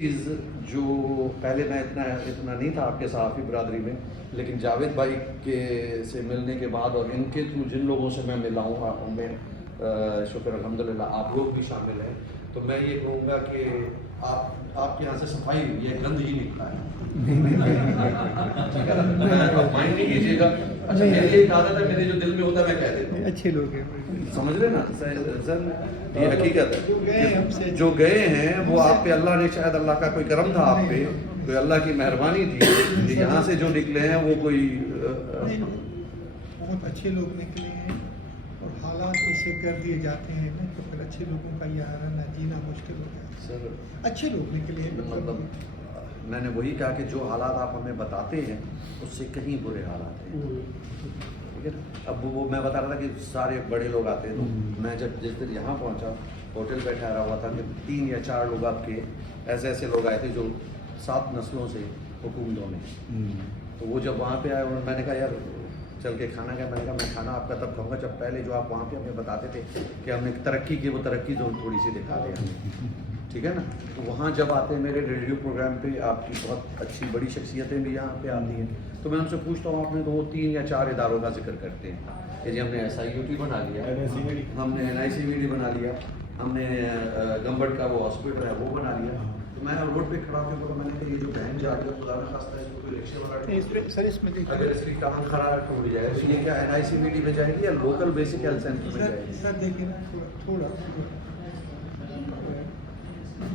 چیز جو پہلے میں اتنا نہیں تھا آپ کے صحافی برادری میں، لیکن جاوید بھائی کے سے ملنے کے بعد اور ان کے تھرو جن لوگوں سے میں ملا ہوں ان میں شکر الحمدللہ آپ لوگ بھی شامل ہیں، تو میں یہ کہوں گا کہ آپ کے یہاں سے صفائی ہوئی ہے، گند ہی نکلا ہے، ٹھیک ہے نا، مائنڈ نہیں کیجیے گا۔ اچھا میری ایک عادت ہے، میرے جو دل میں ہوتا ہے میں کہہ دیتا ہوں، اچھے لوگ ہیں، سمجھ رہے نا سر، یہ حقیقت ہے۔ جو گئے ہیں وہ آپ پہ اللہ نے شاید اللہ کا کوئی کرم تھا آپ پہ، کوئی اللہ کی مہربانی تھی کہ یہاں سے جو نکلے ہیں وہ کوئی بہت اچھے لوگ نکلے ہیں، اور حالات ایسے کر دیے جاتے ہیں نا تو پھر اچھے لوگوں کا یہ رہنا جینا مشکل ہو جاتا ہے۔ سر اچھے لوگ نکلے ہیں، مطلب میں نے وہی کہا کہ جو حالات آپ ہمیں بتاتے ہیں اس سے کہیں برے حالات ہیں، ٹھیک ہے نا۔ اب وہ میں بتا رہا تھا کہ سارے بڑے لوگ آتے ہیں، تو میں جب جس دن یہاں پہنچا ہوٹل پہ ٹھہرا ہوا تھا کہ 3 یا 4 لوگ آپ کے ایسے لوگ آئے تھے جو 7 نسلوں سے حکومتوں میں، تو وہ جب وہاں پہ آئے اور میں نے کہا یار چل کے کھانا کیا، میں نے کہا میں کھانا آپ کا تب کھاؤں گا جب پہلے جو آپ وہاں پہ ہمیں بتاتے تھے کہ ہم نے ترقی کی، وہ ترقی تو تھوڑی سی دکھا دیں ہمیں، ٹھیک ہے نا۔ تو وہاں جب آتے ہیں میرے ریڈیو پروگرام پہ آپ کی بہت اچھی بڑی شخصیتیں بھی یہاں پہ آتی ہیں، تو میں ان سے پوچھتا ہوں آپ نے تو وہ 3 یا 4 اداروں کا ذکر کرتے ہیں کہ جی ہم نے SIUT بنا لیا، ہم نے NICVD بنا لیا، ہم نے گمبٹ کا وہ ہاسپٹل ہے وہ بنا لیا۔ تو میں روڈ پہ کھڑا ہو کے بولا، میں نے کہا یہ جو بہن جا رہی ہے خدا نہ خواستہ اس کو کوئی رکشے والا سر اس میں اگر اس کی ٹانگ خراب ہو جائے تو یہ کیا NICVD میں جائے گی یا لوکل بیسک ہیلتھ سینٹر میں جائے گی؟ سر دیکھیں نا تھوڑا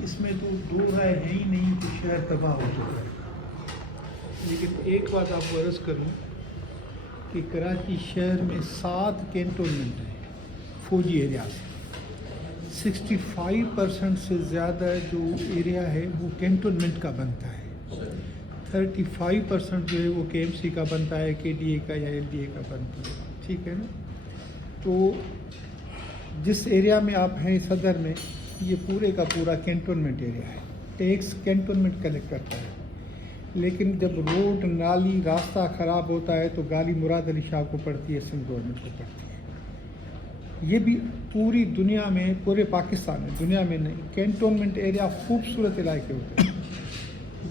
اس میں تو دو رائے ہے ہی نہیں کہ شہر تباہ ہو چکا ہے، لیکن ایک بات آپ کو عرض کروں کہ کراچی شہر میں 7 کینٹونمنٹ ہیں فوجی ایریا میں، 65% سے زیادہ جو ایریا ہے وہ کینٹونمنٹ کا بنتا ہے، 35% جو ہے وہ KMC کا بنتا ہے، KDA کا یا LDA کا بنتا ہے، ٹھیک ہے نا۔ تو جس ایریا میں آپ ہیں صدر میں، یہ پورے کا پورا کینٹونمنٹ ایریا ہے، ٹیکس کینٹونمنٹ کلیکٹ کرتا ہے، لیکن جب روڈ نالی راستہ خراب ہوتا ہے تو گالی مراد علی شاہ کو پڑتی ہے، سندھ گورنمنٹ کو پڑتی ہے۔ یہ بھی پوری دنیا میں، پورے پاکستان میں، دنیا میں نہیں، کینٹونمنٹ ایریا خوبصورت علاقے ہوتے ہیں۔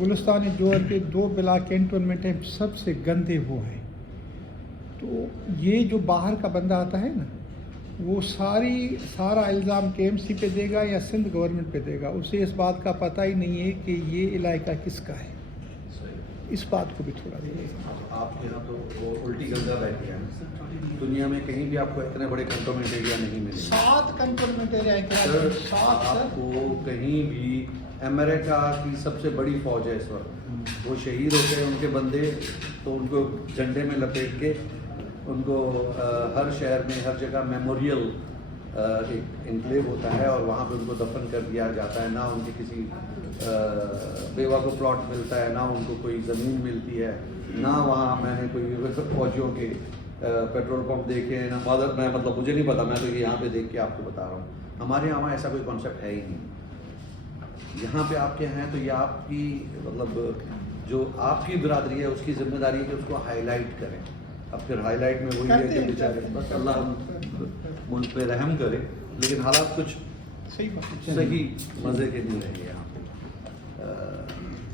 گلستان جوہر کے 2 بلاک کینٹونمنٹ ہیں، سب سے گندے وہ ہیں۔ تو یہ جو باہر کا بندہ آتا ہے نا، وہ سارا الزام KMC پہ دے گا یا سندھ گورنمنٹ پہ دے گا، اسے اس بات کا پتہ ہی نہیں ہے کہ یہ علاقہ کس کا ہے، اس بات کو بھی تھوڑا دے گا۔ آپ کے یہاں تو وہ الٹی گنگا بہتی ہے، دنیا میں کہیں بھی آپ کو اتنے بڑے کنٹونمنٹ ایریا نہیں ملے، 7 کنٹونمنٹ ایریا سر ہے، آپ کو کہیں بھی امریکہ کی سب سے بڑی فوج ہے اس وقت، وہ شہید ہوتے ہیں ان کے بندے، تو ان کو جھنڈے میں لپیٹ کے ان کو ہر شہر میں ہر جگہ میموریل ایک انکلیو ہوتا ہے اور وہاں پہ ان کو دفن کر دیا جاتا ہے، نہ ان کی کسی بیوہ کو پلاٹ ملتا ہے، نہ ان کو کوئی زمین ملتی ہے، نہ وہاں میں نے کوئی فوجیوں کے پیٹرول پمپ دیکھے ہیں، نہ میں مطلب مجھے نہیں پتا، میں تو یہاں پہ دیکھ کے آپ کو بتا رہا ہوں، ہمارے یہاں ایسا کوئی کانسیپٹ ہے ہی نہیں۔ یہاں پہ آپ کے ہیں تو یہ آپ کی مطلب جو آپ کی برادری ہے اس کی ذمہ داری ہے کہ اس کو ہائی لائٹ کریں۔ اب پھر ہائی لائٹ میں وہی ہے کہ بیچارے بس اللہ ملک پہ رحم کرے، لیکن حالات کچھ صحیح مزے کے نہیں رہے یہاں پہ۔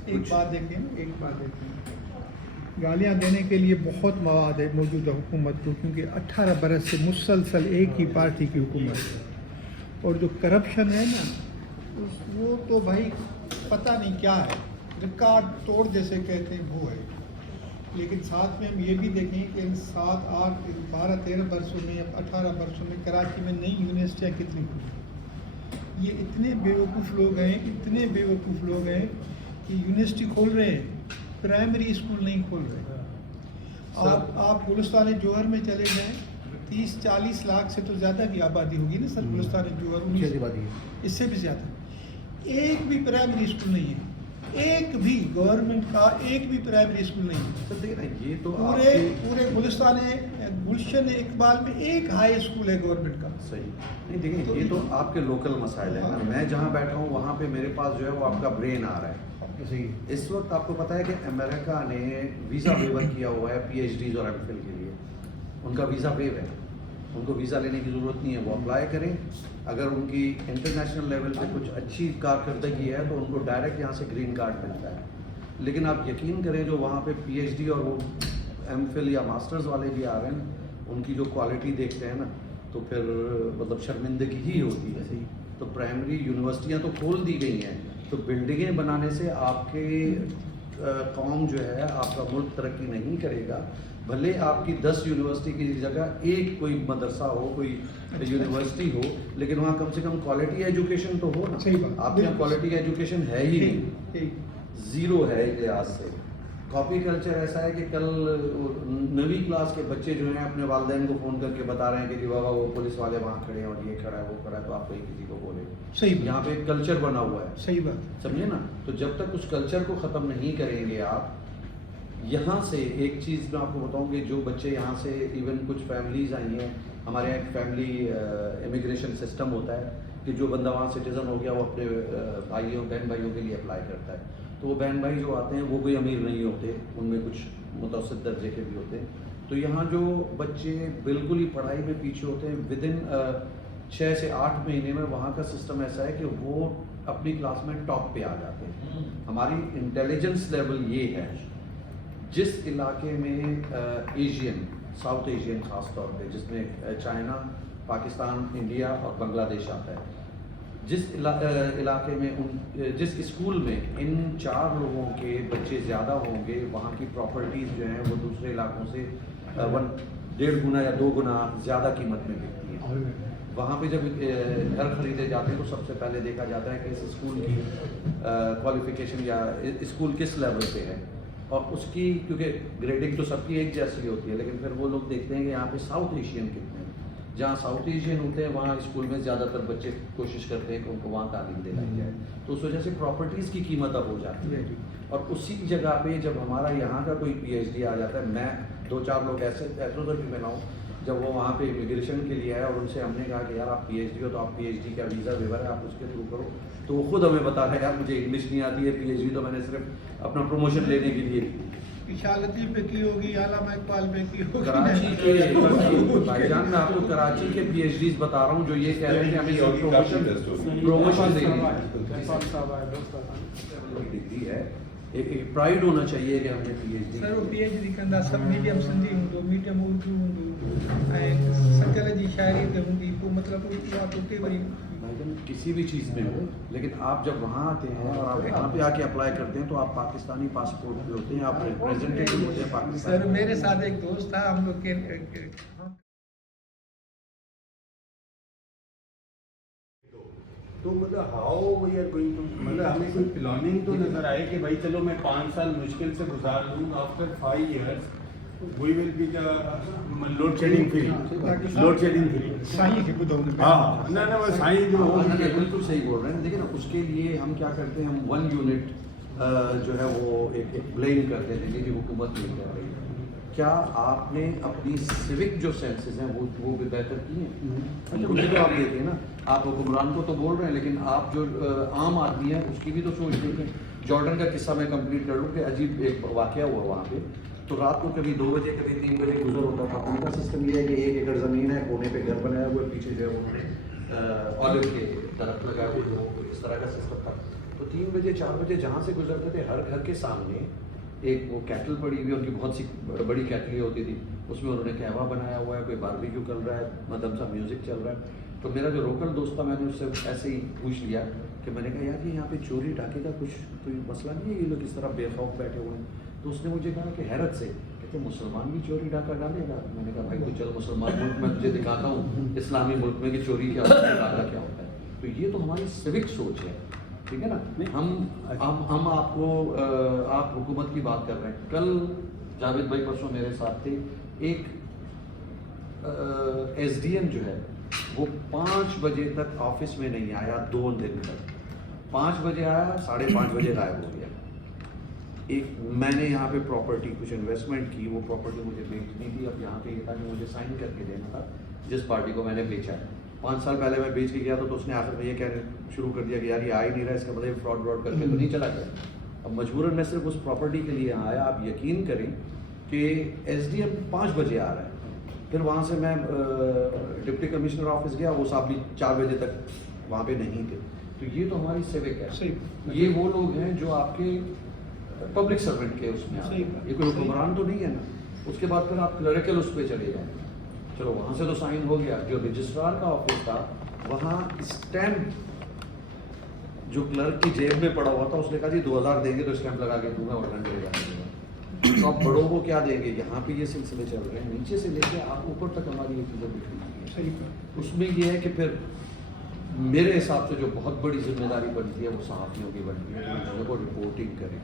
ایک بات دیکھیں، گالیاں دینے کے لیے بہت مواد ہے موجودہ حکومت کو، کیونکہ 18 برس سے مسلسل ایک ہی پارٹی کی حکومت ہے، اور جو کرپشن ہے نا وہ تو بھائی پتہ نہیں کیا ہے، ریکارڈ توڑ جیسے کہتے ہیں وہ ہے۔ لیکن ساتھ میں ہم یہ بھی دیکھیں کہ ان 7 8 12 13 برسوں میں، 18 برسوں میں کراچی میں نئی یونیورسٹیاں کتنی کھلی، یہ اتنے بیوقوف لوگ ہیں کہ یونیورسٹی کھول رہے ہیں، پرائمری اسکول نہیں کھول رہے۔ آپ گلستان جوہر میں چلے جائیں، 30-40 لاکھ سے تو زیادہ کی آبادی ہوگی نا سر گلستان جوہر، اس سے بھی زیادہ، ایک بھی پرائمری اسکول نہیں ہے، ایک بھی گورنمنٹ کا ایک بھی پرائمری اسکول نہیں ہے۔ یہ تو پورے گلستان گلشن اقبال میں ایک ہائی اسکول ہے گورنمنٹ کا۔ صحیح نہیں، دیکھیں یہ تو آپ کے لوکل مسائل ہیں نا، میں جہاں بیٹھا ہوں وہاں پہ میرے پاس جو ہے وہ آپ کا برین آ رہا ہے۔ اس وقت آپ کو پتہ ہے کہ امریکہ نے ویزا ویور کیا ہوا ہے PhDs اور MPhil کے لیے، ان کا ویزا ویو ہے، ان کو ویزا لینے کی ضرورت نہیں ہے, وہ اپلائی کریں. اگر ان کی انٹرنیشنل لیول پہ کچھ اچھی کارکردگی ہے تو ان کو ڈائریکٹ یہاں سے گرین کارڈ ملتا ہے. لیکن آپ یقین کریں جو وہاں پہ پی ایچ ڈی اور وہ ایم فل یا ماسٹرز والے بھی آ رہے ہیں, ان کی جو کوالٹی دیکھتے ہیں نا تو پھر مطلب شرمندگی ہی ہوتی ہے. تو پرائمری یونیورسٹیاں تو کھول دی گئی ہیں, تو بلڈنگیں بنانے سے آپ کے قوم جو ہے, آپ کا ملک ترقی نہیں کرے گا. بھلے آپ کی 10 یونیورسٹی کی جگہ ایک کوئی مدرسہ ہو, کوئی یونیورسٹی ہو, لیکن وہاں کم سے کم کوالٹی ایجوکیشن تو ہو نا. آپ کے یہاں کوالٹی ایجوکیشن ہے ہی نہیں, زیرو ہے ایک لحاظ سے. کاپی کلچر ایسا ہے کہ کل 9ویں کلاس کے بچے جو ہیں اپنے والدین کو فون کر کے بتا رہے ہیں کہ جی بابا وہ پولیس والے وہاں کھڑے ہیں اور یہ کھڑا ہے وہ کھڑا ہے, تو آپ کوئی کسی کو بولے. صحیح, یہاں پہ ایک کلچر بنا ہوا ہے. صحیح بات, سمجھے نا. تو جب تک اس کلچر کو ختم نہیں کریں گے آپ, یہاں سے ایک چیز میں آپ کو بتاؤں کہ جو بچے یہاں سے ایون کچھ فیملیز آئی ہیں, ہمارے یہاں ایک فیملی امیگریشن سسٹم ہوتا ہے کہ جو بندہ وہاں سٹیزن ہو گیا وہ اپنے بہن بھائیوں کے لیے اپلائی کرتا ہے. تو وہ بہن بھائی جو آتے ہیں وہ کوئی امیر نہیں ہوتے, ان میں کچھ متوسط درجے کے بھی ہوتے ہیں. تو یہاں جو بچے بالکل ہی پڑھائی میں پیچھے ہوتے ہیں, ود ان 6 سے 8 مہینے میں وہاں کا سسٹم ایسا ہے کہ وہ اپنی کلاس میں ٹاپ پہ آ جاتے ہیں. ہماری انٹیلیجنس لیول یہ ہے, جس علاقے میں ایشین, ساؤتھ ایشین خاص طور پہ, جس میں چائنا, پاکستان, انڈیا اور بنگلہ دیش آتا ہے, جس علاقے میں جس اسکول میں ان 4 لوگوں کے بچے زیادہ ہوں گے, وہاں کی پراپرٹیز جو ہیں وہ دوسرے علاقوں سے 1.5 گنا یا 2 گنا زیادہ قیمت میں بکتی ہیں. وہاں پہ جب گھر خریدے جاتے ہیں تو سب سے پہلے دیکھا جاتا ہے کہ اس اسکول کی کوالیفیکیشن یا اسکول کس لیول پہ ہے, اور اس کی کیونکہ گریڈنگ تو سب کی ایک جیسی ہوتی ہے, لیکن پھر وہ لوگ دیکھتے ہیں کہ یہاں پہ ساؤتھ ایشین کتنے ہیں. جہاں ساؤتھ ایشین ہوتے ہیں وہاں اسکول میں زیادہ تر بچے کوشش کرتے ہیں کہ ان کو وہاں تعلیم دلائی جائے. تو اس وجہ سے پراپرٹیز کی قیمت اب ہو جاتی ہے. اور اسی جگہ پہ جب ہمارا یہاں کا کوئی پی ایچ ڈی آ جاتا ہے, میں 2-4 لوگ ایسے بھی میں لاؤں, جب وہ وہاں پہ امیگریشن کے لیے آئے اور ان سے ہم نے کہا کہ یار آپ پی ایچ ڈی ہو تو آپ پی ایچ ڈی کا ویزا ویور ہے, آپ اس کے تھرو کرو, تو وہ خود ہمیں بتا رہے ہیں یار مجھے انگلش نہیں آتی ہے, پی ایچ ڈی تو میں نے صرف اپنا پروموشن لینے کے لیے. اشالتی پہ کی ہوگی, علامہ اقبال پہ کی ہوگی, کراچی کے بھائی جان, میں آپ کو کراچی کے پی ایچ ڈیز بتا رہا ہوں جو یہ کہہ رہے ہیں کہ ہمیں پروموشن ڈگری ہے. ایک پرائڈ ہونا چاہیے کہ ہم نے پی ایچ ڈی. سر وہ پی ایچ ڈی کندا سب میڈیم سندھی ہوں, میڈیم اردو ہوں, سکل جی شاعری تے ہوں, کو مطلب کسی بھی چیز میں ہو, لیکن آپ جب وہاں آتے ہیں اور آپ یہاں پہ آ کے اپلائی کرتے ہیں تو آپ پاکستانی پاسپورٹ پہ ہوتے ہیں, آپ ریپریزنٹیٹو ہوتے ہیں پاکستان. سر میرے ساتھ ایک دوست تھا, ہم لوگ کے تو مطلب how we are going to, مطلب ہمیں کوئی پلاننگ تو نظر آئے کہ بھائی چلو میں 5 سال مشکل سے گزار لوں, after 5 years we will be the load shedding free, load shedding free. سائیں کے بدھو نے ہاں نہ وہ سائیں جو ہو بالکل صحیح بول رہے ہیں. دیکھیں نا, اس کے لیے ہم کیا کرتے ہیں, ہم 1 یونٹ جو ہے وہ ایک بلیم کرتے ہیں کہ حکومت نہیں کر رہی. کیا آپ نے اپنی سوک جو سینسز ہیں وہ بھی بہتر کی ہیں؟ ان تو آپ دیکھیں نا, آپ حکمران کو تو بول رہے ہیں لیکن آپ جو عام آدمی ہیں اس کی بھی تو سوچ دیکھیں. جارڈن کا قصہ میں کمپلیٹ کر لوں کہ عجیب ایک واقعہ ہوا وہاں پہ. تو رات کو کبھی 2 بجے کبھی 3 بجے گزر ہوتا تھا. ان کا سسٹم یہ ہے کہ 1 ایکڑ زمین ہے, کونے پہ گھر بنایا ہوا ہے, پیچھے جو ہے انہوں نے آلو کے درخت لگائے ہوئے, اس طرح کا سسٹم تھا. تو 3 بجے 4 بجے جہاں سے گزرتے تھے, ہر گھر کے سامنے ایک وہ کیٹل پڑی ہوئی, ان کی بہت سی بڑی کیٹلیں ہوتی تھی, اس میں انہوں نے قہوہ بنایا ہوا ہے, کوئی باربیکیو کر رہا ہے, مدھم سا میوزک چل رہا ہے. تو میرا جو لوکل دوست تھا, میں نے اس سے ایسے ہی پوچھ لیا کہ میں نے کہا یار یہاں پہ چوری ڈاکے کا کچھ کوئی مسئلہ نہیں ہے, یہ لوگ اس طرح بے خوف بیٹھے ہوئے ہیں. تو اس نے مجھے کہا کہ حیرت سے کہ مسلمان بھی چوری ڈاکہ ڈالے گا. میں نے کہا بھائی تو چلو مسلمان ملک میں تجھے دکھاتا ہوں اسلامی ملک میں کہ چوری کیا ہوتا ہے, ڈاکہ کیا ہوتا ہے. تو یہ تو ہماری سوک سوچ ہے, ٹھیک ہے نا. ہم آپ کو, آپ حکومت کی بات کر رہے ہیں. کل جاوید بھائی پرسوں میرے ساتھ تھے, ایک ایس ڈی ایم جو ہے وہ 5 بجے تک آفس میں نہیں آیا, 2 دن تک. 5 بجے آیا, 5:30 بجے غائب ہو گیا. میں نے یہاں پہ پراپرٹی کچھ انویسٹمنٹ کی, وہ پراپرٹی مجھے بیچنی تھی. اب یہاں پہ یہ تھا کہ مجھے سائن کر کے دینا تھا جس پارٹی کو میں نے بیچا ہے. 5 سال پہلے میں بیچ کے گیا تو اس نے آخر میں یہ کہنے شروع کر دیا کہ یار یہ آ ہی نہیں رہا, اس کا مطلب فراڈ کر کے تو نہیں چلا گیا. اب مجبوراً میں صرف اس پراپرٹی کے لیے آیا. آپ یقین کریں کہ ایس ڈی ایم 5 بجے آ رہا ہے, پھر وہاں سے میں ڈپٹی کمشنر آفس گیا, وہ صاحب بھی 4 بجے تک وہاں پہ نہیں تھے. تو یہ تو ہماری سیوک ہے. صحیح. یہ وہ لوگ ہیں جو آپ کے پبلک سرونٹ کے اس میں آتے ہیں, یہ کوئی حکمران تو نہیں ہے نا. اس کے بعد پھر آپ کلریکل اس پہ چلے جائیں. چلو وہاں سے تو سائن ہو گیا. جو رجسٹرار کا آفس تھا وہاں اسٹیمپ جو کلرک کی جیب میں پڑا ہوا تھا, اس نے کہا جی 2000 دیں گے تو اسٹیمپ لگا کے دوں گا, ورنہ نہیں لگا دوں گا. تو آپ بڑوں کو کیا دیں گے؟ یہاں پہ یہ سلسلے چل رہے ہیں, نیچے سے لے کے آپ اوپر تک ہماری یہ چیزیں بکھری ہوئی ہیں. صحیح. اس میں یہ ہے کہ پھر میرے حساب سے جو بہت بڑی ذمہ داری بنتی ہے وہ صحافیوں کی بنتی ہے کہ چیزوں کو رپورٹنگ کریں,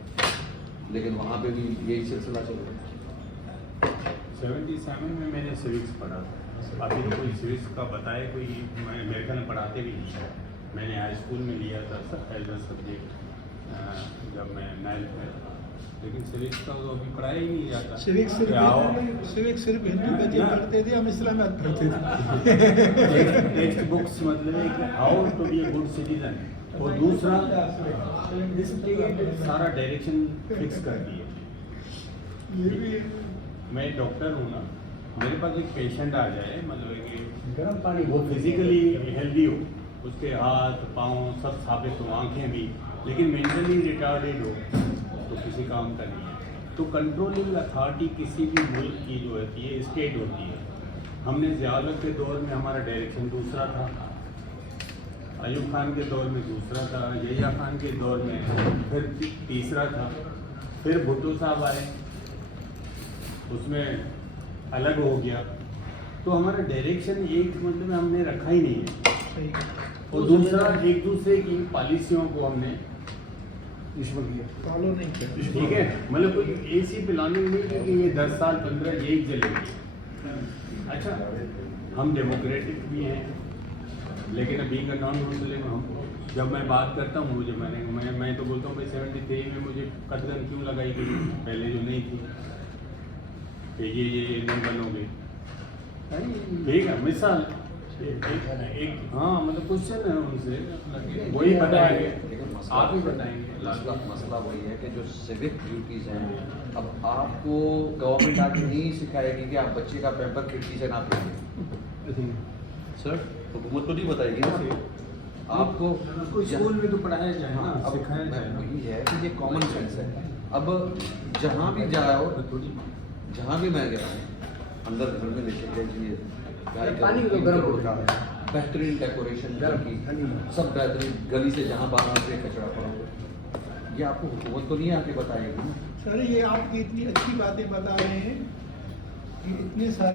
لیکن وہاں پہ بھی یہی سلسلہ چل رہا ہے. 77 میں میں نے سوکس پڑھا تھا. ابھی تو کوئی سوکس کا بتائے کوئی, میں میرے خیال میں پڑھاتے بھی نہیں. میں نے ہائی اسکول میں لیا تھا ایز اے سبجیکٹ جب میں 9th میں تھا, لیکن سوکس کا تو ابھی پڑھایا ہی نہیں جاتا. سوک صرف ہندو بچے پڑھتے تھے, ہم اسلامت پڑھتے تھے. ٹیکسٹ بکس مطلب ہے کہ how to be a good citizen, اور دوسرا سارا ڈائریکشن فکس کر دی ہے. یہ بھی میں ڈاکٹر ہوں نا, میرے پاس ایک پیشنٹ آ جائے, مطلب کہ گرم پانی وہ فزیکلی ہیلدی ہو, اس کے ہاتھ پاؤں سب ثابت ہو, آنکھیں بھی, لیکن مینٹلی ریٹارڈیڈ ہو تو کسی کام کا نہیں ہے. تو کنٹرولنگ اتھارٹی کسی بھی ملک کی جو ہوتی ہے اسٹیٹ ہوتی ہے. ہم نے ضیاءالحق کے دور میں ہمارا ڈائریکشن دوسرا تھا, ایوب خان کے دور میں دوسرا تھا, یحییٰ خان کے دور میں پھر تیسرا تھا, پھر بھٹو صاحب آئے, اس میں الگ ہو گیا. تو ہمارا ڈائریکشن ایک مطلب ہم نے رکھا ہی نہیں ہے. اور دوسرا ایک دوسرے کی پالیسیوں کو ہم نے فالو نہیں کرتے. ٹھیک ہے, مطلب کوئی ایسی پلاننگ نہیں ہے کہ یہ 10 سال 15 یہی چلے گی. اچھا ہم ڈیموکریٹک بھی ہیں, لیکن ابھی کا نان مسلم ہم جب میں بات کرتا ہوں مجھے میں تو بولتا ہوں بھائی 73 میں مجھے قدرن کیوں لگائی گئی پہلے جو نہیں تھی کہ یہ نہیں بنو گے. ٹھیک ہے, مثال ایک ہاں مطلب کوشچن ہے ان سے, وہی بتائیں گے, آپ ہی بتائیں گے. مسئلہ وہی ہے کہ جو سیوک ڈیوٹیز ہیں, اب آپ کو گورنمنٹ آگے نہیں سکھائے گی کہ آپ بچے کا پیمپر کھڑکی سے نہ پھینکیں. سر حکومت کو نہیں بتائے گی نا آپ کو. اسکول میں تو پڑھایا جائے نا, سکھایا جائے. وہی ہے کہ یہ کامن سینس ہے. اب جہاں بھی جاؤ, جہاں بھی میں گیا ہوں, اندر گھر میں لے کے گئے پانی کا بہترین ڈیکوریشن کی, سب بہترین, گلی سے جہاں باہر سے کچرا پڑا ہوا, یہ آپ کو حکومت کو نہیں آ کے بتائے گی نا. سر یہ آپ کی اتنی اچھی باتیں بتا رہے ہیں کہ اتنے سارے